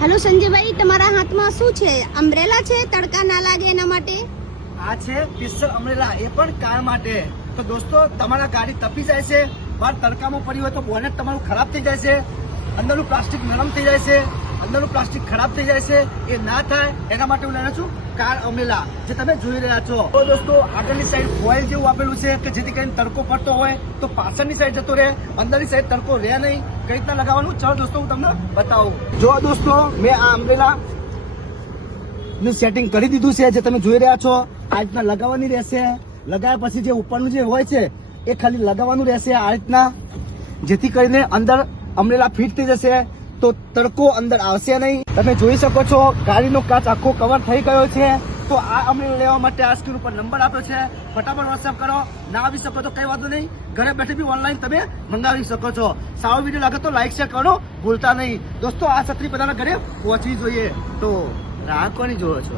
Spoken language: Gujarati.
હેલો સંજયભાઈ, તમારા હાથમાં શું છે? અમ્બ્રેલા છે, તડકા ના લાગે એના માટે? આ છે પિસ્તલ અમરેલા, એ પણ કાર માટે. તો દોસ્તો, તમારા ગાડી તપી જાય છે, બહાર તડકામાં પડી હોય તો બોનેટ તમારું ખરાબ થઈ જાય છે, અંદરનું પ્લાસ્ટિક નરમ થઈ જાય છે, અંદરનું પ્લાસ્ટિક ખરાબ થઈ જાય છે. એ ના થાય એના માટે હું લઈને છું કાર અમરેલા, જે તમે જોઈ રહ્યા છો. તો દોસ્તો, આગળની સાઈડ ફોઇલ જેવું આપેલું છે કે જેથી કરીને તડકો પડતો હોય તો પાછળની સાઈડ જતો રહે, અંદરની સાઈડ તડકો રહે નહીં. કઈ રીતના લગાવવાનું, ચાલો દોસ્તો હું તમને બતાવું. જો દોસ્તો, મેં આ અમરેલા નું સેટિંગ કરી દીધું છે, જે તમે જોઈ રહ્યા છો. આ રીતના લગાવવાની રહેશે. લગાવ્યા પછી જે ઉપરનું જે હોય છે એ ખાલી લગાવવાનું રહેશે આ રીતના, જેથી કરીને અંદર અમરેલા ફિટ થઈ જશે તો તડકો અંદર આવશે નહીં. તમે જોઈ શકો છો ગાડીનો કાચ આખો કવર થઈ ગયો છે. તો આ અમરેલા લેવા માટે આ સ્ક્રીન ઉપર નંબર આપ્યો છે, ફટાફટ વોટ્સએપ કરો. ના આવી શકો તો કઈ વાંધો નહીં, ઘરે બેઠે બી ઓનલાઈન તમે મંગાવી શકો છો. સારો વિડીયો લાગે તો લાઈક શેર કરો ભૂલતા નહીં. દોસ્તો, આ છત્રી બધાના ઘરે પહોંચવી જોઈએ. તો રાહ કોની જોવો છો?